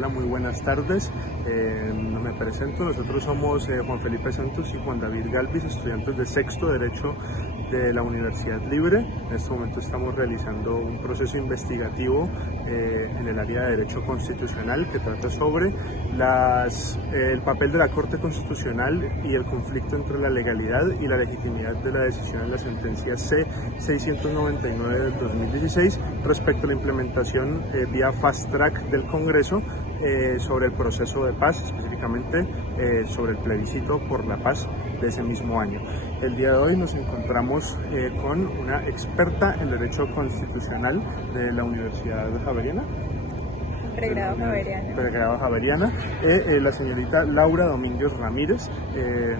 Hola, muy buenas tardes. Me presento. Nosotros somos Juan Felipe Santos y Juan David Galvis, estudiantes de sexto Derecho de la Universidad Libre. En este momento estamos realizando un proceso investigativo en el área de Derecho Constitucional que trata sobre el papel de la Corte Constitucional y el conflicto entre la legalidad y la legitimidad de la decisión en la sentencia C-699 del 2016 respecto a la implementación vía Fast Track del Congreso sobre el proceso de paz, específicamente sobre el plebiscito por la paz de ese mismo año. El día de hoy nos encontramos con una experta en Derecho Constitucional de la Universidad Javeriana. Pregrado Javeriana, la señorita Laura Domínguez Ramírez.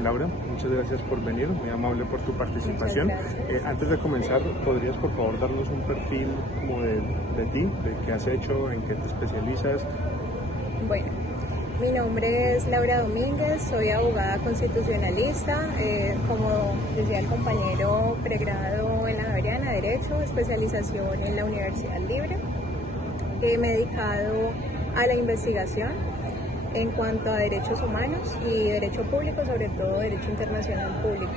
Laura, muchas gracias por venir, muy amable por tu participación. Antes de comenzar, ¿podrías por favor darnos un perfil como de ti, de qué has hecho, en qué te especializas? Bueno, mi nombre es Laura Domínguez, soy abogada constitucionalista, como decía el compañero, pregrado en la Javeriana, Derecho, especialización en la Universidad Libre. Me he dedicado a la investigación en cuanto a derechos humanos y derecho público, sobre todo derecho internacional público.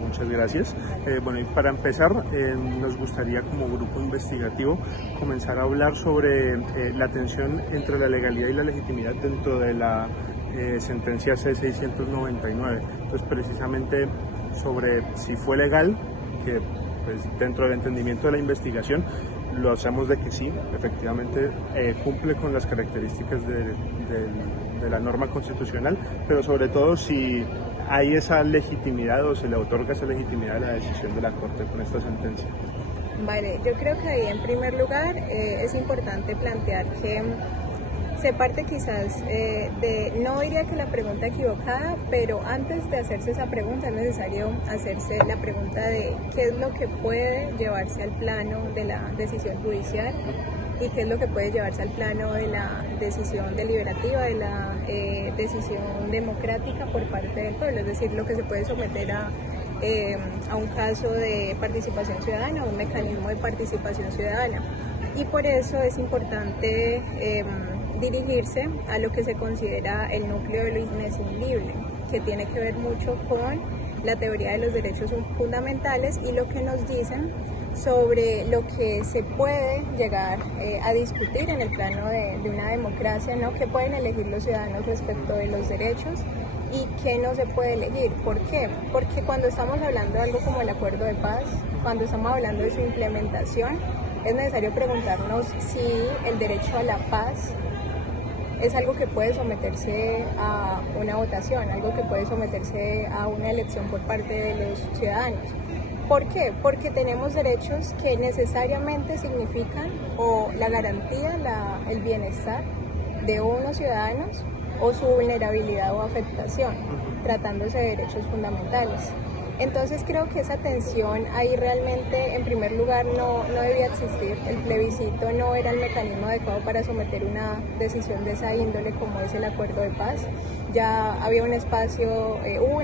Muchas gracias. Bueno, y para empezar, nos gustaría como grupo investigativo comenzar a hablar sobre la tensión entre la legalidad y la legitimidad dentro de la sentencia C-699. Entonces, precisamente sobre si fue legal, que pues, dentro del entendimiento de la investigación, lo hacemos de que sí, efectivamente cumple con las características de la norma constitucional, pero sobre todo si hay esa legitimidad o se le otorga esa legitimidad a la decisión de la Corte con esta sentencia. Vale, yo creo que ahí en primer lugar es importante plantear que se parte quizás no diría que la pregunta equivocada, pero antes de hacerse esa pregunta es necesario hacerse la pregunta de qué es lo que puede llevarse al plano de la decisión judicial y qué es lo que puede llevarse al plano de la decisión deliberativa, de la decisión democrática por parte del pueblo, es decir, lo que se puede someter a un caso de participación ciudadana, a un mecanismo de participación ciudadana. Y por eso es importante dirigirse a lo que se considera el núcleo de lo inescindible, que tiene que ver mucho con la teoría de los derechos fundamentales y lo que nos dicen sobre lo que se puede llegar a discutir en el plano de una democracia, ¿no? ¿Qué pueden elegir los ciudadanos respecto de los derechos y qué no se puede elegir? ¿Por qué? Porque cuando estamos hablando de algo como el acuerdo de paz, cuando estamos hablando de su implementación, es necesario preguntarnos si el derecho a la paz es algo que puede someterse a una votación, algo que puede someterse a una elección por parte de los ciudadanos. ¿Por qué? Porque tenemos derechos que necesariamente significan o la garantía, el bienestar de unos ciudadanos o su vulnerabilidad o afectación, tratándose de derechos fundamentales. Entonces creo que esa tensión ahí realmente en primer lugar no debía existir. El plebiscito no era el mecanismo adecuado para someter una decisión de esa índole como es el acuerdo de paz. Ya había hubo un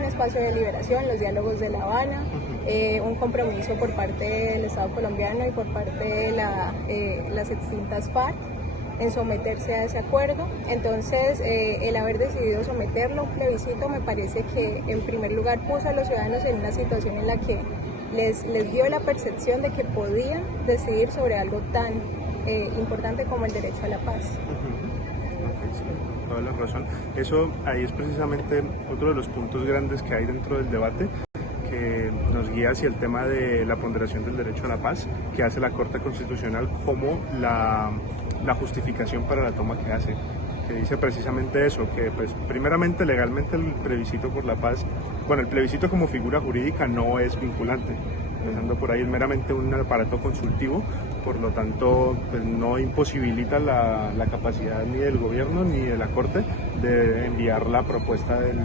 espacio de liberación, los diálogos de La Habana, un compromiso por parte del Estado colombiano y por parte de las extintas FARC en someterse a ese acuerdo. Entonces el haber decidido someterlo a un plebiscito me parece que en primer lugar puso a los ciudadanos en una situación en la que les dio la percepción de que podían decidir sobre algo tan importante como el derecho a la paz. Toda la razón. Eso ahí es precisamente otro de los puntos grandes que hay dentro del debate, que nos guía hacia el tema de la ponderación del derecho a la paz que hace la Corte Constitucional como la justificación para la toma que hace, que dice precisamente eso, que pues primeramente legalmente el plebiscito por la paz, bueno, el plebiscito como figura jurídica no es vinculante, empezando por ahí, es meramente un aparato consultivo, por lo tanto pues no imposibilita la capacidad ni del gobierno ni de la Corte de enviar la propuesta del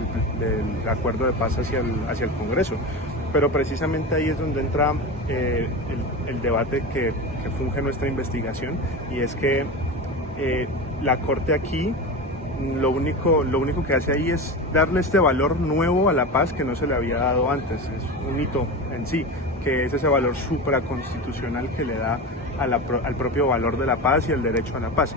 acuerdo de paz hacia el Congreso. Pero precisamente ahí es donde entra el debate que funge nuestra investigación, y es que la Corte aquí lo único que hace ahí es darle este valor nuevo a la paz que no se le había dado antes. Es un hito en sí, que es ese valor supraconstitucional que le da al propio valor de la paz y el derecho a la paz.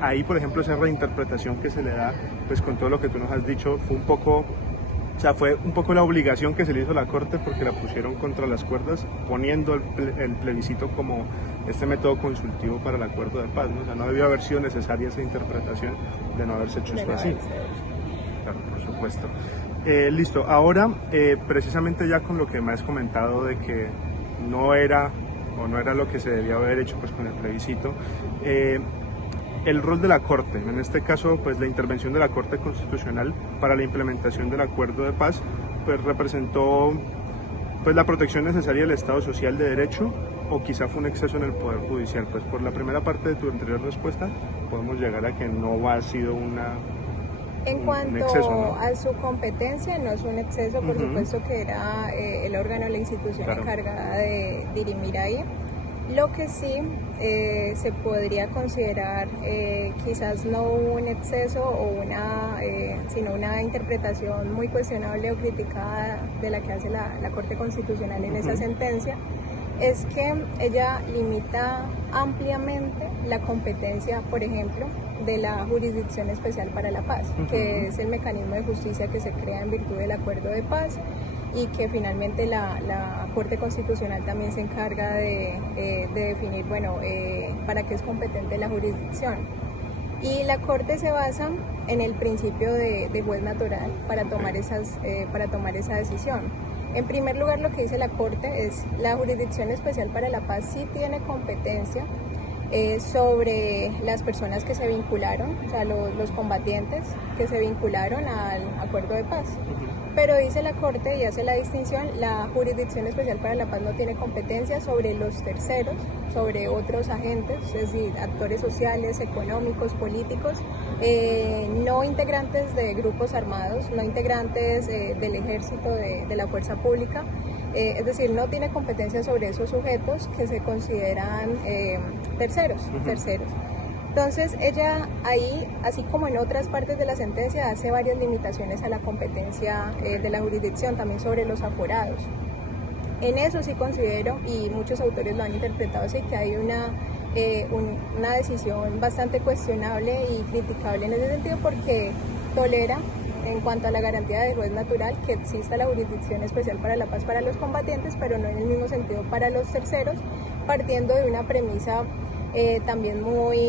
Ahí, por ejemplo, esa reinterpretación que se le da, pues con todo lo que tú nos has dicho, fue un poco la obligación que se le hizo a la Corte, porque la pusieron contra las cuerdas, poniendo el plebiscito como este método consultivo para el acuerdo de paz, ¿no? O sea, no debió haber sido necesaria esa interpretación de no haberse hecho esto así. Claro, por supuesto. Listo, ahora precisamente ya con lo que me has comentado de que no era lo que se debía haber hecho pues con el plebiscito, el rol de la Corte, en este caso pues la intervención de la Corte Constitucional para la implementación del acuerdo de paz, pues representó pues la protección necesaria del Estado Social de Derecho, o quizá fue un exceso en el Poder Judicial. Pues por la primera parte de tu anterior respuesta podemos llegar a que no ha sido un exceso, ¿no? A su competencia, no es un exceso, por supuesto que era el órgano, la institución encargada de dirimir ahí. Lo que sí se podría considerar quizás no un exceso o sino una interpretación muy cuestionable o criticada de la que hace la Corte Constitucional en esa sentencia, es que ella limita ampliamente la competencia, por ejemplo, de la Jurisdicción Especial para la Paz, que es el mecanismo de justicia que se crea en virtud del acuerdo de paz, y que finalmente la Corte Constitucional también se encarga de definir, para qué es competente la jurisdicción. Y la Corte se basa en el principio de juez natural para tomar esa decisión. En primer lugar, lo que dice la Corte es: la Jurisdicción Especial para la Paz sí tiene competencia sobre las personas que se vincularon, o sea, los combatientes que se vincularon al acuerdo de paz. Pero dice la Corte, y hace la distinción, la Jurisdicción Especial para la Paz no tiene competencia sobre los terceros, sobre otros agentes, es decir, actores sociales, económicos, políticos, no integrantes de grupos armados, no integrantes del ejército, de la fuerza pública, es decir, no tiene competencia sobre esos sujetos que se consideran terceros. Entonces ella ahí, así como en otras partes de la sentencia, hace varias limitaciones a la competencia de la jurisdicción, también sobre los aforados. En eso sí considero, y muchos autores lo han interpretado así, que hay una decisión bastante cuestionable y criticable en ese sentido, porque tolera, en cuanto a la garantía de juez natural, que exista la Jurisdicción Especial para la Paz para los combatientes, pero no en el mismo sentido para los terceros, partiendo de una premisa también muy,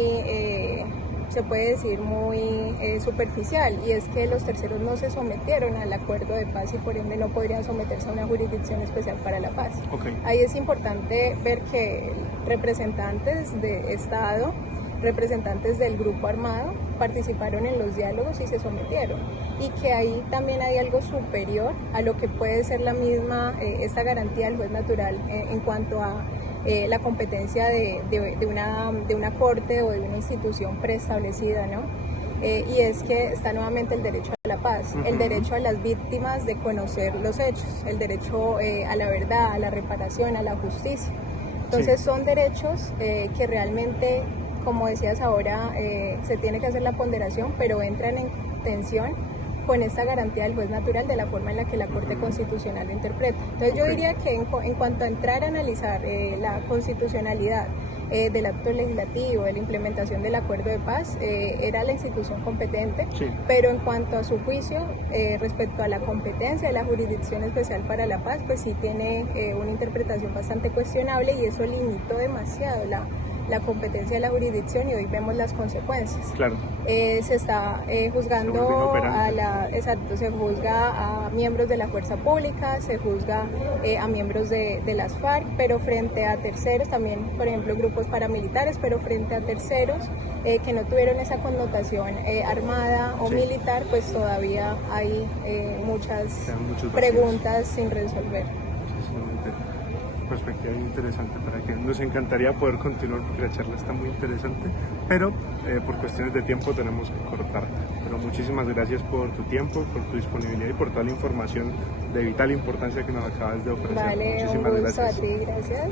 se puede decir, muy superficial, y es que los terceros no se sometieron al acuerdo de paz y por ende no podrían someterse a una Jurisdicción Especial para la Paz. Ahí es importante ver que representantes de Estado, representantes del grupo armado, participaron en los diálogos y se sometieron, y que ahí también hay algo superior a lo que puede ser la misma, esta garantía del juez natural en cuanto a la competencia de una corte o de una institución preestablecida, ¿no? Y es que está nuevamente el derecho a la paz, el derecho a las víctimas de conocer los hechos, el derecho a la verdad, a la reparación, a la justicia. Entonces son derechos que realmente, como decías ahora, se tiene que hacer la ponderación, pero entran en tensión con esta garantía del juez natural de la forma en la que la Corte Constitucional lo interpreta. Entonces yo diría que en cuanto a entrar a analizar la constitucionalidad del acto legislativo, de la implementación del acuerdo de paz, era la institución competente, pero en cuanto a su juicio, respecto a la competencia de la Jurisdicción Especial para la Paz, pues sí tiene una interpretación bastante cuestionable, y eso limitó demasiado la competencia de la jurisdicción, y hoy vemos las consecuencias. Claro. Se está juzgando se juzga a miembros de la fuerza pública, se juzga a miembros de las FARC, pero frente a terceros, también por ejemplo grupos paramilitares, pero frente a terceros que no tuvieron esa connotación armada o militar, pues todavía hay muchas preguntas sin resolver. Perspectiva interesante, para que nos encantaría poder continuar, porque la charla está muy interesante, pero por cuestiones de tiempo tenemos que cortar. Pero muchísimas gracias por tu tiempo, por tu disponibilidad y por toda la información de vital importancia que nos acabas de ofrecer. Vale, muchísimas un gusto gracias. A ti, gracias.